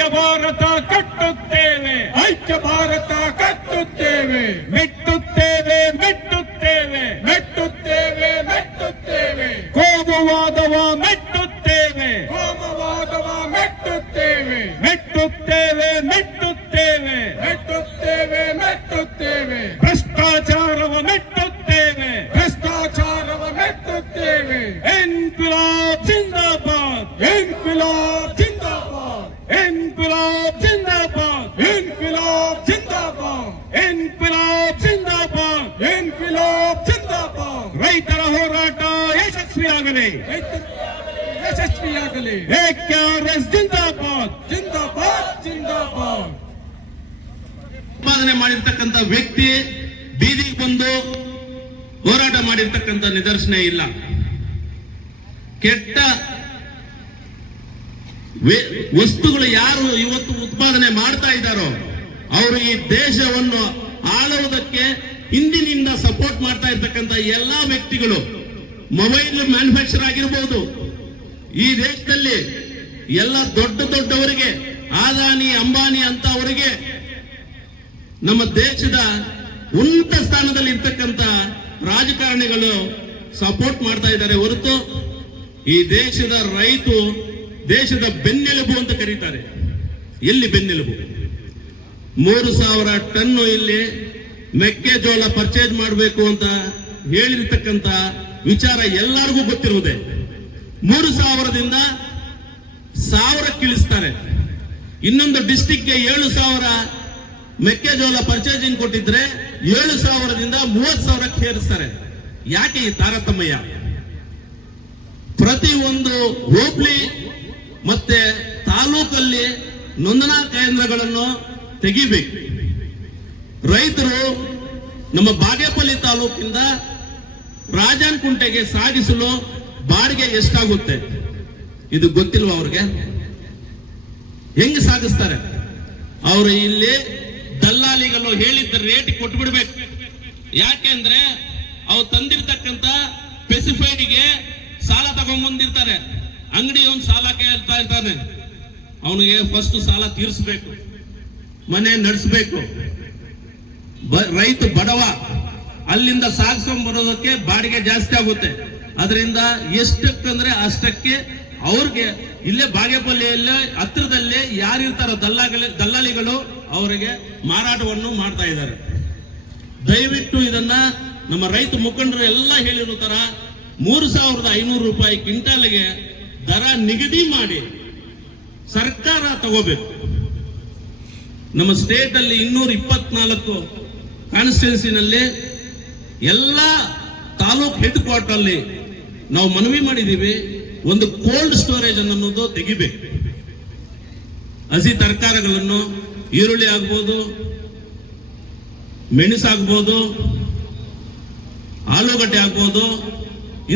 ಐಕ್ಯ ಭಾರತ ಕಟ್ಟುತ್ತೇವೆ, ಐಕ್ಯ ಭಾರತ ಕಟ್ಟುತ್ತೇವೆ, ಮೆಟ್ಟುತ್ತೇವೆ ಮೆಟ್ಟುತ್ತೇವೆ ಮೆಟ್ಟುತ್ತೇವೆ ಮೆಟ್ಟುತ್ತೇವೆ, ಕೋಮುವಾದವ ಮೆಟ್ಟುತ್ತೇವೆ, ಕೋಮವಾದವ ಮೆಟ್ಟುತ್ತೇವೆ, ಮೆಟ್ಟುತ್ತೇವೆ ಮೆಟ್ಟುತ್ತೇವೆ, ಮೆಟ್ಟುತ್ತೇವೆ ಮೆಟ್ಟುತ್ತೇವೆ, ಭ್ರಷ್ಟಾಚಾರವ ಮೆಟ್ಟುತ್ತೇವೆ, ಭ್ರಷ್ಟಾಚಾರವ ಮೆಟ್ಟುತ್ತೇವೆ. ಇನ್ಕ್ವಿಲಾಬ್ ಜಿಂದಾಬಾದ್, ಇನ್ಕ್ವಿಲಾಬ್ ಜಿಂದಾಬಾದ್, ಇನ್ಕ್ವಿಲಾಬ್ ಜಿಂದಾಬಾದ್, ಇನ್ಕ್ವಿಲಾಬ್ ಜಿಂದಾಬಾದ್, ಇನ್ಕ್ವಿಲಾಬ್ ಜಿಂದಾಬಾದ್. ಇನ್ಕ್ವಿಲಾಬ್ ಜಿಂದಾಬಾದ್. ರೈತರ ಹೋರಾಟ ಯಶಸ್ವಿಯಾಗಲಿ, ಯಶಸ್ವಿಯಾಗಲಿ. KRS ಜಿಂದಾಬಾದ್, ಜಿಂದಾಬಾದ್ ಜಿಂದಾಬಾದ್. ಉತ್ಪಾದನೆ ಮಾಡಿರ್ತಕ್ಕಂಥ ವ್ಯಕ್ತಿ ಬೀದಿಗೆ ಬಂದು ಹೋರಾಟ ಮಾಡಿರ್ತಕ್ಕಂಥ ನಿದರ್ಶನ ಇಲ್ಲ. ಕೆಟ್ಟ ವಸ್ತುಗಳು ಯಾರು ಇವತ್ತು ಉತ್ಪಾದನೆ ಮಾಡ್ತಾ ಇದ್ದಾರೋ ಅವರು ಈ ದೇಶವನ್ನು ಆಳುವುದಕ್ಕೆ ಹಿಂದಿನಿಂದ ಸಪೋರ್ಟ್ ಮಾಡ್ತಾ ಇರ್ತಕ್ಕಂಥ ಎಲ್ಲಾ ವ್ಯಕ್ತಿಗಳು, ಮೊಬೈಲ್ ಮ್ಯಾನುಫ್ಯಾಕ್ಚರ್ ಆಗಿರ್ಬೋದು, ಈ ದೇಶದಲ್ಲಿ ಎಲ್ಲ ದೊಡ್ಡವರಿಗೆ, ಅದಾನಿ ಅಂಬಾನಿ ಅಂತ ಅವರಿಗೆ ನಮ್ಮ ದೇಶದ ಉನ್ನತ ಸ್ಥಾನದಲ್ಲಿ ಇರ್ತಕ್ಕಂಥ ರಾಜಕಾರಣಿಗಳು ಸಪೋರ್ಟ್ ಮಾಡ್ತಾ ಇದ್ದಾರೆ ಹೊರತು ಈ ದೇಶದ ರೈತ ದೇಶದ ಬೆನ್ನೆಲುಬು ಅಂತ ಕರೀತಾರೆ. ಎಲ್ಲಿ ಬೆನ್ನೆಲುಬು? 3,000 ಟನ್ನು ಇಲ್ಲಿ ಮೆಕ್ಕೆಜೋಳ ಪರ್ಚೇಸ್ ಮಾಡಬೇಕು ಅಂತ ಹೇಳಿರ್ತಕ್ಕಂಥ ವಿಚಾರ ಎಲ್ಲರಿಗೂ ಗೊತ್ತಿರುವುದೇ. 3,000ದಿಂದ 1,000 ಇಳಿಸ್ತಾರೆ. ಇನ್ನೊಂದು ಡಿಸ್ಟಿಕ್ಗೆ 7,000 ಮೆಕ್ಕೆಜೋಳ ಪರ್ಚೇಸಿಂಗ್ ಕೊಟ್ಟಿದ್ರೆ 7,000ದಿಂದ 30,000ಕ್ಕೆ ಏರಿಸ್ತಾರೆ. ಯಾಕೆ ಈ ತಾರತಮ್ಯ? ಪ್ರತಿ ಒಂದು ಹೋಬಳಿ ಮತ್ತೆ ತಾಲೂಕಲ್ಲಿ ನೋಂದಣಾ ಕೇಂದ್ರಗಳನ್ನು ತೆಗಿಬೇಕು. ರೈತರು ನಮ್ಮ ಬಾಗೇಪಲ್ಲಿ ತಾಲೂಕಿಂದ ರಾಜಾನ್ಕುಂಟೆಗೆ ಸಾಗಿಸಲು ಬಾಡಿಗೆ ಎಷ್ಟಾಗುತ್ತೆ ಇದು ಗೊತ್ತಿಲ್ವಾ ಅವ್ರಿಗೆ? ಹೆಂಗ್ ಸಾಗಿಸ್ತಾರೆ? ಅವರು ಇಲ್ಲಿ ದಲ್ಲಾಳಿಗಳು ಹೇಳಿದ್ದ ರೇಟ್ ಕೊಟ್ಬಿಡ್ಬೇಕು. ಯಾಕೆಂದ್ರೆ ಅವ್ರು ತಂದಿರ್ತಕ್ಕಂಥ ಸ್ಪೆಸಿಫೈಡ್ಗೆ ಸಾಲ ತಗೊಂಡ್ಬಂದಿರ್ತಾರೆ. ಅಂಗಡಿ ಒಂದು ಸಾಲ ಕೇಳ್ತಾ ಇರ್ತಾನೆ, ಅವನಿಗೆ ಫಸ್ಟ್ ಸಾಲ ತೀರಿಸಬೇಕು, ಮನೆ ನಡೆಸಬೇಕು. ರೈತ ಬಡವ, ಅಲ್ಲಿಂದ ಸಾಗಿಸ್ಕೊಂಡ್ ಬರೋದಕ್ಕೆ ಬಾಡಿಗೆ ಜಾಸ್ತಿ ಆಗುತ್ತೆ. ಅದರಿಂದ ಎಷ್ಟಕ್ಕಂದ್ರೆ ಅಷ್ಟಕ್ಕೆ ಅವ್ರಿಗೆ ಇಲ್ಲೇ ಬಾಗೇಪಲ್ಲಿಯಲ್ಲೇ ಹತ್ತಿರದಲ್ಲೇ ಯಾರಿರ್ತಾರೋ ದಲ್ಲಾಳಿಗಳು ಅವರಿಗೆ ಮಾರಾಟವನ್ನು ಮಾಡ್ತಾ ಇದ್ದಾರೆ. ದಯವಿಟ್ಟು ಇದನ್ನ ನಮ್ಮ ರೈತ ಮುಖಂಡರು ಎಲ್ಲ ಹೇಳಿರೋ ತರ 3,500 ರೂಪಾಯಿ ಕ್ವಿಂಟಾಲ್ಗೆ ದರ ನಿಗದಿ ಮಾಡಿ ಸರ್ಕಾರ ತಗೋಬೇಕು. ನಮ್ಮ ಸ್ಟೇಟ್ ಅಲ್ಲಿ 224 ಕಾನ್ಸ್ಟಿಟ್ಯೂನ್ಸಿನಲ್ಲಿ ಎಲ್ಲ ತಾಲೂಕ್ ಹೆಡ್ ಕ್ವಾರ್ಟರ್ ಅಲ್ಲಿ ನಾವು ಮನವಿ ಮಾಡಿದೀವಿ, ಒಂದು ಕೋಲ್ಡ್ ಸ್ಟೋರೇಜ್ ಅನ್ನೋದು ತೆಗಿಬೇಕು. ಹಸಿ ತರಕಾರಿಗಳನ್ನು, ಈರುಳ್ಳಿ ಆಗ್ಬೋದು, ಮೆಣಸಾಗ್ಬೋದು, ಆಲೂಗಡ್ಡೆ ಆಗ್ಬೋದು,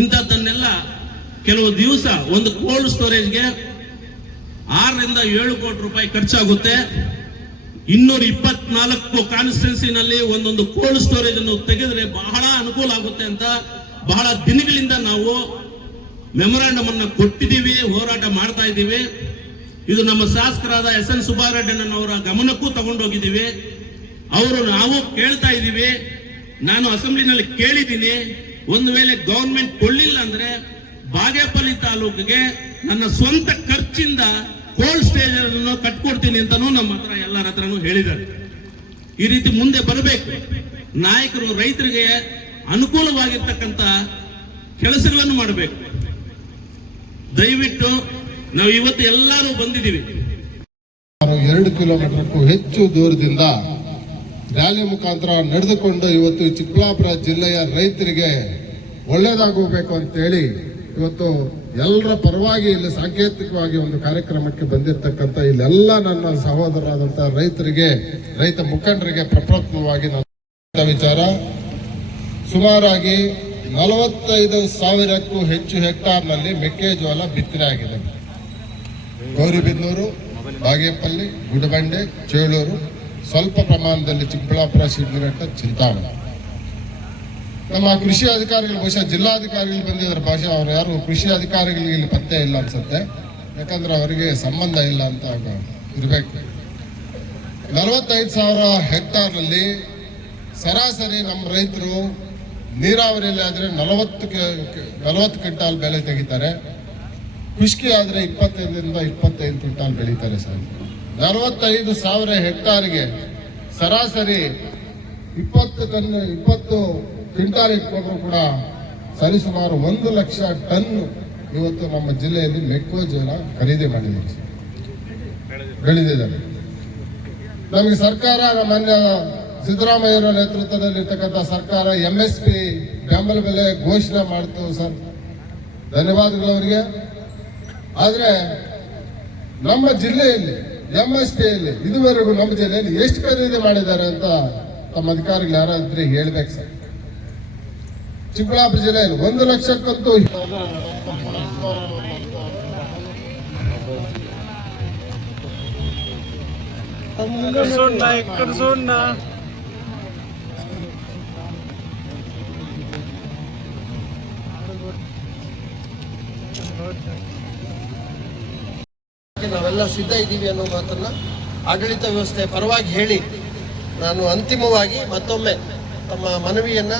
ಇಂಥದ್ದನ್ನೆಲ್ಲ ಕೆಲವು ದಿವಸ ಒಂದು ಕೋಲ್ಡ್ ಸ್ಟೋರೇಜ್ಗೆ 6 ರಿಂದ 7 ಕೋಟಿ ರೂಪಾಯಿ ಖರ್ಚಾಗುತ್ತೆ. 224 ಕಾನ್ಸ್ಟಿಟ್ಯೂನ್ಸಿನಲ್ಲಿ ಒಂದೊಂದು ಕೋಲ್ಡ್ ಸ್ಟೋರೇಜ್ ಅನ್ನು ತೆಗೆದ್ರೆ ಬಹಳ ಅನುಕೂಲ ಆಗುತ್ತೆ ಅಂತ ಬಹಳ ದಿನಗಳಿಂದ ನಾವು ಮೆಮೊರಾಂಡಮ್ ಅನ್ನು ಕೊಟ್ಟಿದ್ದೀವಿ, ಹೋರಾಟ ಮಾಡ್ತಾ ಇದ್ದೀವಿ. ಇದು ನಮ್ಮ ಶಾಸಕರಾದ SN ಸುಬ್ಬಾರೆಡ್ಡಿನವರ ಗಮನಕ್ಕೂ ತಗೊಂಡೋಗಿದ್ದೀವಿ. ನಾವು ಕೇಳ್ತಾ ಇದ್ದೀವಿ. ನಾನು ಅಸೆಂಬ್ಲಿನಲ್ಲಿ ಕೇಳಿದ್ದೀನಿ, ಒಂದು ವೇಳೆ ಗವರ್ಮೆಂಟ್ ಕೊಳ್ಳಿಲ್ಲ ಅಂದ್ರೆ ಬಾಗೇಪಲ್ಲಿ ತಾಲೂಕಿಗೆ ನನ್ನ ಸ್ವಂತ ಖರ್ಚಿಂದ ಕೋಲ್ಡ್ ಸ್ಟೋರೇಜ್ ಅನ್ನು ಕಟ್ಕೊಡ್ತೀನಿ ಅಂತಾನೂ ನಮ್ಮ ಹತ್ರ ಎಲ್ಲರ ಹತ್ರನೂ ಹೇಳಿದ್ದಾರೆ. ಈ ರೀತಿ ಮುಂದೆ ಬರಬೇಕು. ನಾಯಕರು ರೈತರಿಗೆ ಅನುಕೂಲವಾಗಿರ್ತಕ್ಕಂಥ ಕೆಲಸಗಳನ್ನು ಮಾಡಬೇಕು. ದಯವಿಟ್ಟು ನಾವು ಇವತ್ತು ಎಲ್ಲರೂ ಬಂದಿದ್ದೀವಿ. 2 ಕಿಲೋಮೀಟರ್ಗೂ ಹೆಚ್ಚು ದೂರದಿಂದ ರ್ಯಾಲಿ ಮುಖಾಂತರ ನಡೆದುಕೊಂಡು ಇವತ್ತು ಚಿಕ್ಕಬಳ್ಳಾಪುರ ಜಿಲ್ಲೆಯ ರೈತರಿಗೆ ಒಳ್ಳೇದಾಗಬೇಕು ಅಂತೇಳಿ ಇವತ್ತು ಎಲ್ಲರ ಪರವಾಗಿ ಇಲ್ಲಿ ಸಾಂಕೇತಿಕವಾಗಿ ಒಂದು ಕಾರ್ಯಕ್ರಮಕ್ಕೆ ಬಂದಿರತಕ್ಕಂಥ ಇಲ್ಲೆಲ್ಲ ನನ್ನ ಸಹೋದರರಾದಂಥ ರೈತರಿಗೆ, ರೈತ ಮುಖಂಡರಿಗೆ ಪ್ರಪ್ರಥಮವಾಗಿ ನನ್ನ ವಿಚಾರ, ಸುಮಾರಾಗಿ 45,000ಕ್ಕೂ ಹೆಚ್ಚು ಹೆಕ್ಟಾರ್ನಲ್ಲಿ ಮೆಕ್ಕೆಜೋಳ ಬಿತ್ತನೆ ಆಗಿದೆ. ಗೌರಿಬಿದನೂರು, ಬಾಗೇಪಲ್ಲಿ, ಗುಡಬಂಡೆ, ಚೇಳೂರು, ಸ್ವಲ್ಪ ಪ್ರಮಾಣದಲ್ಲಿ ಚಿಕ್ಕಬಳ್ಳಾಪುರ, ಶಿಡ್ಲಘಟ್ಟ, ಚಿಂತಾಮಣಿ. ನಮ್ಮ ಕೃಷಿ ಅಧಿಕಾರಿಗಳು ಬಹುಶಃ ಜಿಲ್ಲಾಧಿಕಾರಿಗಳು ಬಂದಿದ್ದಾರೆ, ಬಹುಶಃ ಅವ್ರು ಯಾರು ಕೃಷಿ ಅಧಿಕಾರಿಗಳಿಗೆ ಇಲ್ಲಿ ಪತ್ತೆ ಇಲ್ಲ ಅನ್ಸುತ್ತೆ, ಯಾಕಂದ್ರೆ ಅವರಿಗೆ ಸಂಬಂಧ ಇಲ್ಲ ಅಂತ ಇರಬೇಕು. 45,000 ಹೆಕ್ಟಾರ್ನಲ್ಲಿ ಸರಾಸರಿ ನಮ್ಮ ರೈತರು ನೀರಾವರಿಯಲ್ಲಿ ಆದರೆ 40 ಕ್ವಿಂಟಾಲ್ ಬೆಳೆ ತೆಗಿತಾರೆ. ಖುಷ್ಕಿ ಆದರೆ 25 ಕ್ವಿಂಟಾಲ್ ಬೆಳೀತಾರೆ ಸರ್. 45,000 ಹೆಕ್ಟಾರ್ಗೆ ಸರಾಸರಿ 20 ಕ್ವಿಂಟಾಲ್ ಇಟ್ಕೊಂಡ್ರು ಕೂಡ ಸರಿಸುಮಾರು 1 ಲಕ್ಷ ಟನ್ ಇವತ್ತು ನಮ್ಮ ಜಿಲ್ಲೆಯಲ್ಲಿ ಮೆಕ್ಕೆಜೋಳ ಖರೀದಿ ಬೆಳೆದಿದ್ದಾರೆ. ನಮಗೆ ಸರ್ಕಾರ ಮಾನ್ಯ ಸಿದ್ದರಾಮಯ್ಯವರ ನೇತೃತ್ವದಲ್ಲಿರ್ತಕ್ಕಂಥ ಸರ್ಕಾರ MSP ಬೆಂಬಲ ಬೆಲೆ ಘೋಷಣೆ ಮಾಡ್ತು ಸರ್, ಧನ್ಯವಾದಗಳು ಅವರಿಗೆ. ಆದರೆ ನಮ್ಮ ಜಿಲ್ಲೆಯಲ್ಲಿ MSPಯಲ್ಲಿ ಇದುವರೆಗೂ ನಮ್ಮ ಜಿಲ್ಲೆಯಲ್ಲಿ ಎಷ್ಟು ಖರೀದಿ ಮಾಡಿದ್ದಾರೆ ಅಂತ ತಮ್ಮ ಅಧಿಕಾರಿಗಳು ಯಾರಾದ್ರೆ ಹೇಳ್ಬೇಕು ಸರ್. ಚಿಕ್ಕಬಳ್ಳಾಪುರ ಜಿಲ್ಲೆಯಲ್ಲಿ 1 ಲಕ್ಷಕ್ಕಂತೂ ನಾವೆಲ್ಲ ಸಿದ್ಧ ಇದ್ದೀವಿ ಅನ್ನೋ ಮಾತನ್ನ ಆಡಳಿತ ವ್ಯವಸ್ಥೆ ಪರವಾಗಿ ಹೇಳಿ ನಾನು ಅಂತಿಮವಾಗಿ ಮತ್ತೊಮ್ಮೆ ತಮ್ಮ ಮನವಿಯನ್ನ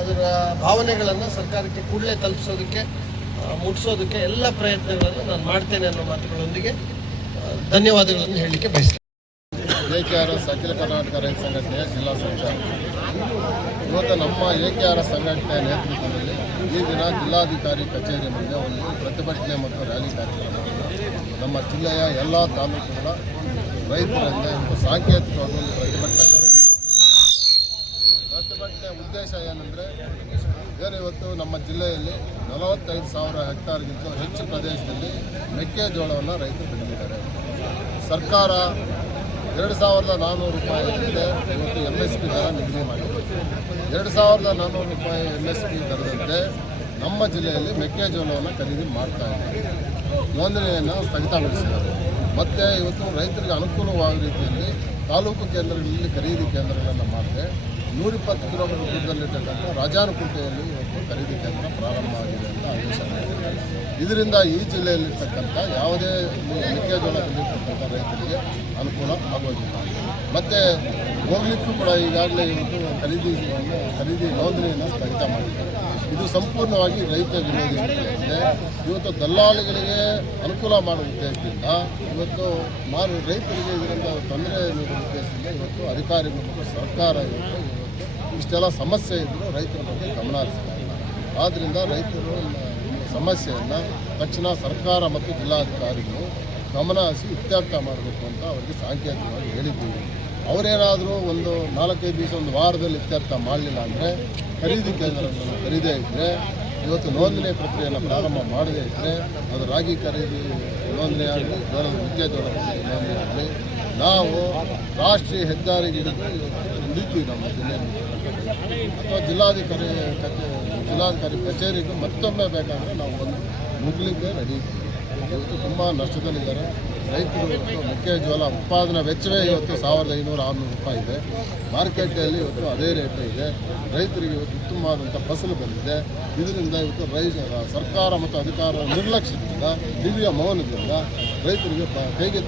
ಅದರ ಭಾವನೆಗಳನ್ನು ಸರ್ಕಾರಕ್ಕೆ ಕೂಡಲೇ ತಲುಪಿಸೋದಕ್ಕೆ ಮುಟ್ಟಿಸೋದಕ್ಕೆ ಎಲ್ಲ ಪ್ರಯತ್ನಗಳನ್ನು ನಾನು ಮಾಡ್ತೇನೆ ಅನ್ನೋ ಮಾತುಗಳೊಂದಿಗೆ ಧನ್ಯವಾದಗಳನ್ನು ಹೇಳಲಿಕ್ಕೆ ಬಯಸ್ತೇನೆ. AKRS ಅಖಿಲ ಕರ್ನಾಟಕ ರೈತ ಸಂಘಟನೆಯ ಜಿಲ್ಲಾ ಸಂಚಾಲಕ. ಇವತ್ತು ನಮ್ಮ AKRS ಸಂಘಟನೆಯ ನೇತೃತ್ವದಲ್ಲಿ ಈ ದಿನ ಜಿಲ್ಲಾಧಿಕಾರಿ ಕಚೇರಿ ಮುಂದೆ ಒಂದು ಪ್ರತಿಭಟನೆ ಮತ್ತು ರ್ಯಾಲಿ ಕಾರ್ಯಕ್ರಮವನ್ನು ನಮ್ಮ ಜಿಲ್ಲೆಯ ಎಲ್ಲ ತಾಲೂಕುಗಳ ರೈತರಿಂದ ಸಾಂಕೇತಿಕವಾಗಿ ಒಂದು ಪ್ರತಿಭಟನೆ ಉದ್ದೇಶ ಏನಂದರೆ ಇವತ್ತು ನಮ್ಮ ಜಿಲ್ಲೆಯಲ್ಲಿ 45,000 ಹೆಕ್ಟಾರ್ಗಿಂತ ಹೆಚ್ಚು ಪ್ರದೇಶದಲ್ಲಿ ಮೆಕ್ಕೆಜೋಳವನ್ನು ರೈತರು ಬೆಳೆದಿದ್ದಾರೆ. ಸರ್ಕಾರ 2,400 ರೂಪಾಯಿಯಿಂದ ಇವತ್ತು MSP ದರ ನಿಗದಿ ಮಾಡಿದೆ. 2,400 ರೂಪಾಯಿ MSP ದರದಂತೆ ನಮ್ಮ ಜಿಲ್ಲೆಯಲ್ಲಿ ಮೆಕ್ಕೆಜೋಳವನ್ನು ಖರೀದಿ ಮಾಡ್ತಾ ಇದ್ದಾರೆ. ನೋಂದಣಿಯನ್ನು ಸ್ಥಗಿತಗೊಳಿಸಿದ್ದಾರೆ. ಮತ್ತು ಇವತ್ತು ರೈತರಿಗೆ ಅನುಕೂಲವಾಗುವ ರೀತಿಯಲ್ಲಿ ತಾಲೂಕು ಕೇಂದ್ರಗಳಲ್ಲಿ ಖರೀದಿ ಕೇಂದ್ರಗಳನ್ನು ಮಾಡಿದೆ. 120 ಕಿಲೋಮೀಟರ್ ದೂರದಲ್ಲಿರ್ತಕ್ಕಂಥ ರಾಜಾನುಕುಂಟೆಯಲ್ಲಿ ಇವತ್ತು ಖರೀದಿ ಕೇಂದ್ರ ಪ್ರಾರಂಭ ಆಗಿದೆ ಅಂತ ಆದೇಶ ಮಾಡಿದೆ. ಇದರಿಂದ ಈ ಜಿಲ್ಲೆಯಲ್ಲಿರ್ತಕ್ಕಂಥ ಯಾವುದೇ ಮೆಕ್ಕೆಜೋಳ ಬೆಳೆಯತಕ್ಕಂಥ ರೈತರಿಗೆ ಅನುಕೂಲ ಆಗೋದಿಲ್ಲ. ಮತ್ತು ಹೋಗ್ಲಿಕ್ಕೂ ಕೂಡ ಈಗಾಗಲೇ ಇವತ್ತು ಖರೀದಿ ನೋಂದಣಿಯನ್ನು ಸ್ಥಗಿತ ಮಾಡಿದ್ದಾರೆ. ಇದು ಸಂಪೂರ್ಣವಾಗಿ ರೈತ ವಿರೋಧಿ ಇದೆ. ಇವತ್ತು ದಲ್ಲಾಳಿಗಳಿಗೆ ಅನುಕೂಲ ಮಾಡುವ ಉದ್ದೇಶದಿಂದ ಇವತ್ತು ರೈತರಿಗೆ ಇದರಿಂದ ತೊಂದರೆ ನೀಡುವ ಉದ್ದೇಶದಿಂದ ಇವತ್ತು ಅಧಿಕಾರಿಗಳು ಮತ್ತು ಸರ್ಕಾರ ಇವತ್ತು ಇಷ್ಟೆಲ್ಲ ಸಮಸ್ಯೆ ಇದ್ದರೂ ರೈತರ ಬಗ್ಗೆ ಗಮನ ಹರಿಸ್ತಾ ಇಲ್ಲ. ಆದ್ದರಿಂದ ರೈತರು ಸಮಸ್ಯೆಯನ್ನು ತಕ್ಷಣ ಸರ್ಕಾರ ಮತ್ತು ಜಿಲ್ಲಾಧಿಕಾರಿಗಳು ಗಮನ ಹರಿಸಿ ಇತ್ಯರ್ಥ ಮಾಡಬೇಕು ಅಂತ ಅವರಿಗೆ ಸಾಂಕೇತಿಕವಾಗಿ ಹೇಳಿದ್ದೀವಿ. ಅವರೇನಾದರೂ ಒಂದು 4-5 ದಿವಸ ಒಂದು ವಾರದಲ್ಲಿ ಇತ್ಯರ್ಥ ಮಾಡಲಿಲ್ಲ ಅಂದರೆ ಖರೀದಿ ಕೇಂದ್ರಗಳನ್ನು ಖರೀದೇ ಇದ್ದರೆ ಇವತ್ತು ನೋಂದಣಿ ಪ್ರಕ್ರಿಯೆಯನ್ನು ಪ್ರಾರಂಭ ಮಾಡದೇ ಇದ್ದರೆ ಅದು ರಾಗಿ ಖರೀದಿ ನೋಂದಣಿ ಆಗಲಿ, ಮೆಕ್ಕೆಜೋಳ ನೋಂದಣಿ ಆಗಲಿ ನಾವು ರಾಷ್ಟ್ರೀಯ ಹೆದ್ದಾರಿಗೆ ಹಿಡಿತೀವಿ ನಮ್ಮ ಜಿಲ್ಲೆಯಲ್ಲಿ ಅಥವಾ ಜಿಲ್ಲಾಧಿಕಾರಿ ಕಚೇರಿಗೆ ಮತ್ತೊಮ್ಮೆ ಬೇಕಾದರೆ ನಾವು ಒಂದು ನುಗ್ಲಿಕ್ಕೆ ರೆಡಿ ಇದ್ದೀವಿ. ಇವತ್ತು ತುಂಬ ನಷ್ಟದಲ್ಲಿದ್ದಾರೆ ರೈತರು. ಇವತ್ತು ಮೆಕ್ಕೆಜೋಳ ಉತ್ಪಾದನಾ ವೆಚ್ಚವೇ ಇವತ್ತು 1,500-600 ರೂಪಾಯಿ ಇದೆ. ಮಾರ್ಕೆಟಲ್ಲಿ ಇವತ್ತು ಅದೇ ರೇಟ್ ಇದೆ. ರೈತರಿಗೆ ಇವತ್ತು ಉತ್ತಮವಾದಂಥ ಫಸಲು ಬಂದಿದೆ. ಇದರಿಂದ ಇವತ್ತು ಸರ್ಕಾರ ಮತ್ತು ಅಧಿಕಾರದ ನಿರ್ಲಕ್ಷ್ಯದಿಂದ, ದಿವ್ಯ ಮೌನದಿಂದ ರೈತರಿಗೆ ಕೈಗೆ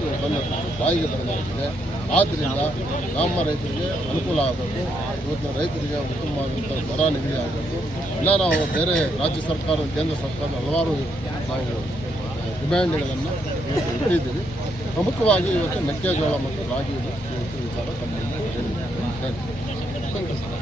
ಬಾಯಿಗೆ ಬಂದಾಗಿದೆ. ಆದ್ದರಿಂದ ನಮ್ಮ ರೈತರಿಗೆ ಅನುಕೂಲ ಆಗಬೇಕು. ಇವತ್ತು ರೈತರಿಗೆ ಉತ್ತಮವಾದಂಥ ದರ ನಿಗದಿ ಆಗಬೇಕು. ಇಲ್ಲ ನಾವು ಬೇರೆ ರಾಜ್ಯ ಸರ್ಕಾರ, ಕೇಂದ್ರ ಸರ್ಕಾರ ಹಲವಾರು ನಾವು ಡಿಮ್ಯಾಂಡ್ಗಳನ್ನು ಇಟ್ಟಿದ್ದೀವಿ. ಪ್ರಮುಖವಾಗಿ ಇವತ್ತು ಮೆಕ್ಕೆಜೋಳ ಮತ್ತು ರಾಗಿ ಇವತ್ತು ವಿಚಾರ ತಮ್ಮನ್ನು ಹೇಳಿದ್ದೀವಿ.